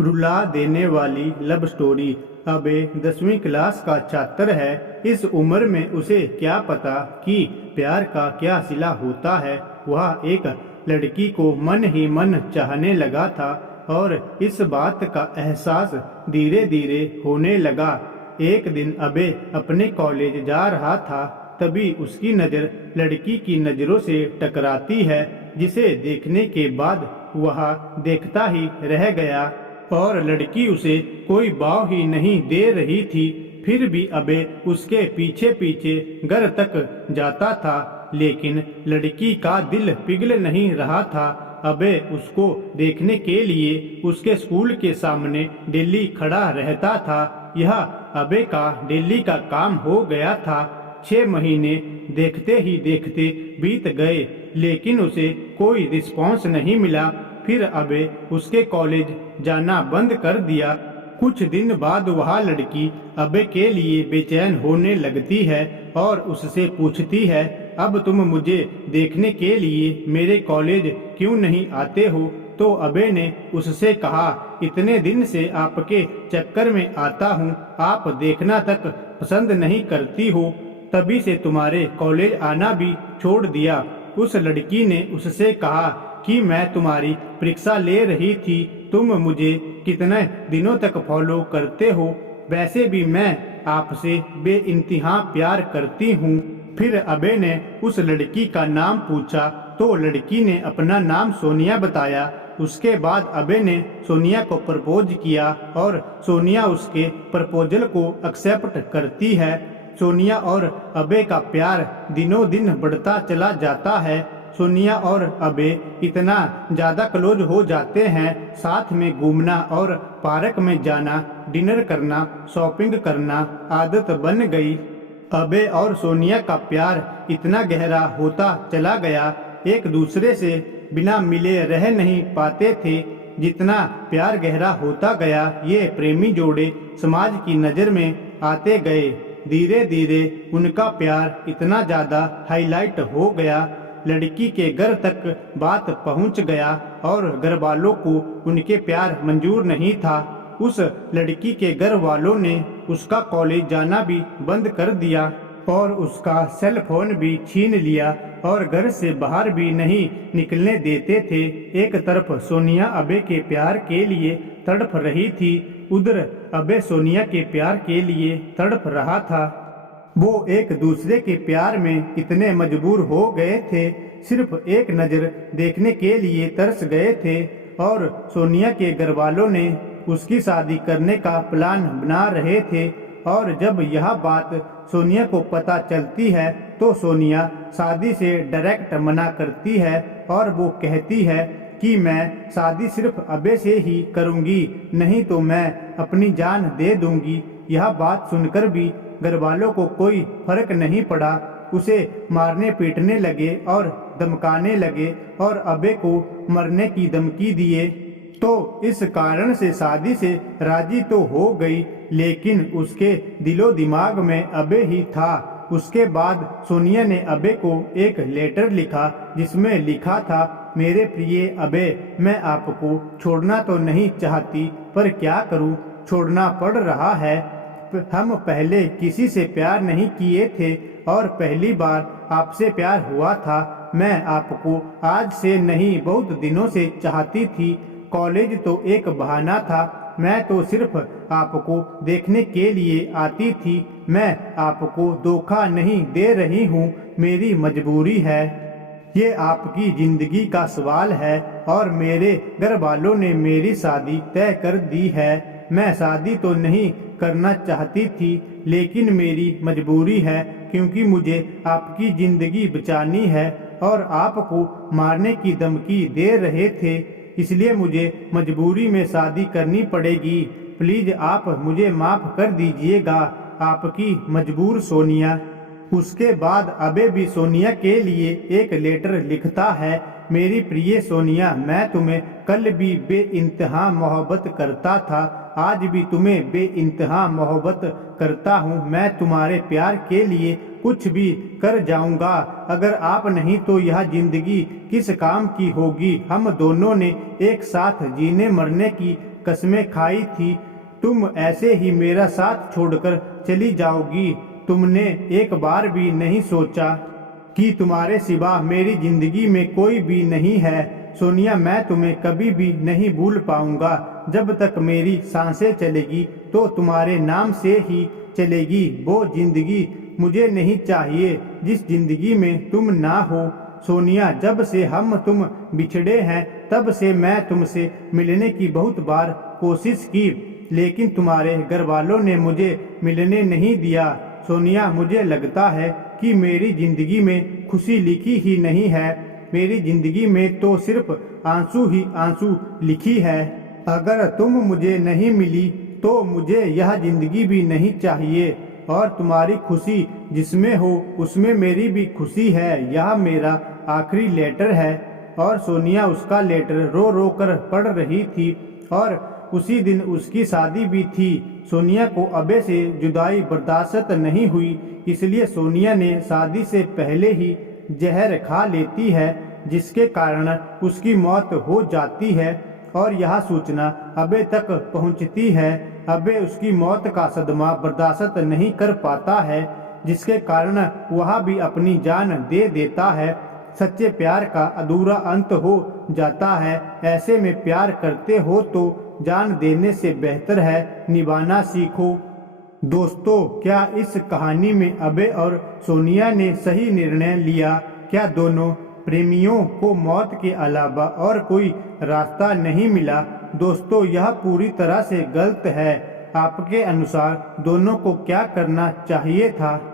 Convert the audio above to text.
रुला देने वाली लव स्टोरी। अबे 10वीं क्लास का छात्र है। इस उम्र में उसे क्या पता कि प्यार का क्या सिला होता है। वह एक लड़की को मन ही मन चाहने लगा था और इस बात का एहसास धीरे धीरे होने लगा। एक दिन अबे अपने कॉलेज जा रहा था, तभी उसकी नज़र लड़की की नज़रों से टकराती है, जिसे देखने के बाद वह देखता ही रह गया और लड़की उसे कोई भाव ही नहीं दे रही थी। फिर भी अबे उसके पीछे पीछे घर तक जाता था, लेकिन लड़की का दिल पिघल नहीं रहा था। अबे उसको देखने के लिए उसके स्कूल के सामने डेली खड़ा रहता था। यह अबे का डेली का काम हो गया था। 6 महीने देखते ही देखते बीत गए, लेकिन उसे कोई रिस्पॉन्स नहीं मिला। फिर अबे उसके कॉलेज जाना बंद कर दिया। कुछ दिन बाद वह लड़की अबे के लिए बेचैन होने लगती है और उससे पूछती है, अब तुम मुझे देखने के लिए मेरे कॉलेज क्यों नहीं आते हो? तो अबे ने उससे कहा, इतने दिन से आपके चक्कर में आता हूँ, आप देखना तक पसंद नहीं करती हो, तभी से तुम्हारे कॉलेज आना भी छोड़ दिया। उस लड़की ने उससे कहा कि मैं तुम्हारी परीक्षा ले रही थी, तुम मुझे कितने दिनों तक फॉलो करते हो? वैसे भी मैं आपसे बेइंतहा प्यार करती हूँ। फिर अबे ने उस लड़की का नाम पूछा तो लड़की ने अपना नाम सोनिया बताया। उसके बाद अबे ने सोनिया को प्रपोज किया और सोनिया उसके प्रपोजल को एक्सेप्ट करती है। सोनिया और अबे का प्यार दिनों दिन बढ़ता चला जाता है। सोनिया और अबे इतना ज्यादा क्लोज हो जाते हैं, साथ में घूमना और पार्क में जाना, डिनर करना, शॉपिंग करना आदत बन गई। अबे और सोनिया का प्यार इतना गहरा होता चला गया, एक दूसरे से बिना मिले रह नहीं पाते थे। जितना प्यार गहरा होता गया, ये प्रेमी जोड़े समाज की नज़र में आते गए। धीरे धीरे उनका प्यार इतना ज्यादा हाईलाइट हो गया, लड़की के घर तक बात पहुंच गया और घर वालों को उनके प्यार मंजूर नहीं था। उस लड़की के घर वालों ने उसका कॉलेज जाना भी बंद कर दिया और उसका सेल फोन भी छीन लिया और घर से बाहर भी नहीं निकलने देते थे। एक तरफ सोनिया अबे के प्यार के लिए तड़प रही थी, उधर अबे सोनिया के प्यार के लिए तड़प रहा था। वो एक दूसरे के प्यार में इतने मजबूर हो गए थे, सिर्फ एक नज़र देखने के लिए तरस गए थे और सोनिया के घर वालों ने उसकी शादी करने का प्लान बना रहे थे। और जब यह बात सोनिया को पता चलती है तो सोनिया शादी से डायरेक्ट मना करती है और वो कहती है कि मैं शादी सिर्फ अबे से ही करूंगी, नहीं तो मैं अपनी जान दे दूंगी। यह बात सुनकर भी घर वालों को कोई फर्क नहीं पड़ा, उसे मारने पीटने लगे और धमकाने लगे और अबे को मरने की धमकी दिए। तो इस कारण से शादी से राजी तो हो गई, लेकिन उसके दिलो दिमाग में अबे ही था। उसके बाद सोनिया ने अबे को एक लेटर लिखा, जिसमें लिखा था, मेरे प्रिय अबे, मैं आपको छोड़ना तो नहीं चाहती, पर क्या करूं, छोड़ना पड़ रहा है। हम पहले किसी से प्यार नहीं किए थे और पहली बार आपसे प्यार हुआ था। मैं आपको आज से नहीं, बहुत दिनों से चाहती थी। कॉलेज तो एक बहाना था, मैं तो सिर्फ आपको देखने के लिए आती थी। मैं आपको धोखा नहीं दे रही हूँ, मेरी मजबूरी है। ये आपकी जिंदगी का सवाल है और मेरे घर वालों ने मेरी शादी तय कर दी है। मैं शादी तो नहीं करना चाहती थी, लेकिन मेरी मजबूरी है, क्योंकि मुझे आपकी जिंदगी बचानी है और आपको मारने की धमकी दे रहे थे, इसलिए मुझे मजबूरी में शादी करनी पड़ेगी। प्लीज आप मुझे माफ कर दीजिएगा, आपकी मजबूर सोनिया। उसके बाद अबे भी सोनिया के लिए एक लेटर लिखता है, मेरी प्रिय सोनिया, मैं तुम्हें कल भी बेइंतहा मोहब्बत करता था, आज भी तुम्हें बेइंतहा मोहब्बत करता हूँ। मैं तुम्हारे प्यार के लिए कुछ भी कर जाऊंगा। अगर आप नहीं तो यह जिंदगी किस काम की होगी। हम दोनों ने एक साथ जीने मरने की कस्में खाई थी, तुम ऐसे ही मेरा साथ छोड़कर चली जाओगी। तुमने एक बार भी नहीं सोचा कि तुम्हारे सिवा मेरी जिंदगी में कोई भी नहीं है। सोनिया, मैं तुम्हें कभी भी नहीं भूल पाऊंगा। जब तक मेरी सांसें चलेगी तो तुम्हारे नाम से ही चलेगी। वो जिंदगी मुझे नहीं चाहिए जिस जिंदगी में तुम ना हो। सोनिया, जब से हम तुम बिछड़े हैं तब से मैं तुमसे मिलने की बहुत बार कोशिश की, लेकिन तुम्हारे घर वालों ने मुझे मिलने नहीं दिया। सोनिया, मुझे लगता है कि मेरी जिंदगी में खुशी लिखी ही नहीं है। मेरी जिंदगी में तो सिर्फ आंसू ही आंसू लिखी है। अगर तुम मुझे नहीं मिली तो मुझे यह जिंदगी भी नहीं चाहिए। और तुम्हारी खुशी जिसमें हो उसमें मेरी भी खुशी है। यह मेरा आखिरी लेटर है। और सोनिया उसका लेटर रो रो कर पढ़ रही थी और उसी दिन उसकी शादी भी थी। सोनिया को अबे से जुदाई बर्दाश्त नहीं हुई, इसलिए सोनिया ने शादी से पहले ही जहर खा लेती है, जिसके कारण उसकी मौत हो जाती है। और यह सूचना अबे तक पहुंचती है। अबे उसकी मौत का सदमा बर्दाश्त नहीं कर पाता है, जिसके कारण वह भी अपनी जान दे देता है। सच्चे प्यार का अधूरा अंत हो जाता है। ऐसे में प्यार करते हो तो जान देने से बेहतर है निभाना सीखो। दोस्तों, क्या इस कहानी में अबे और सोनिया ने सही निर्णय लिया? क्या दोनों प्रेमियों को मौत के अलावा और कोई रास्ता नहीं मिला? दोस्तों, यह पूरी तरह से गलत है। आपके अनुसार दोनों को क्या करना चाहिए था?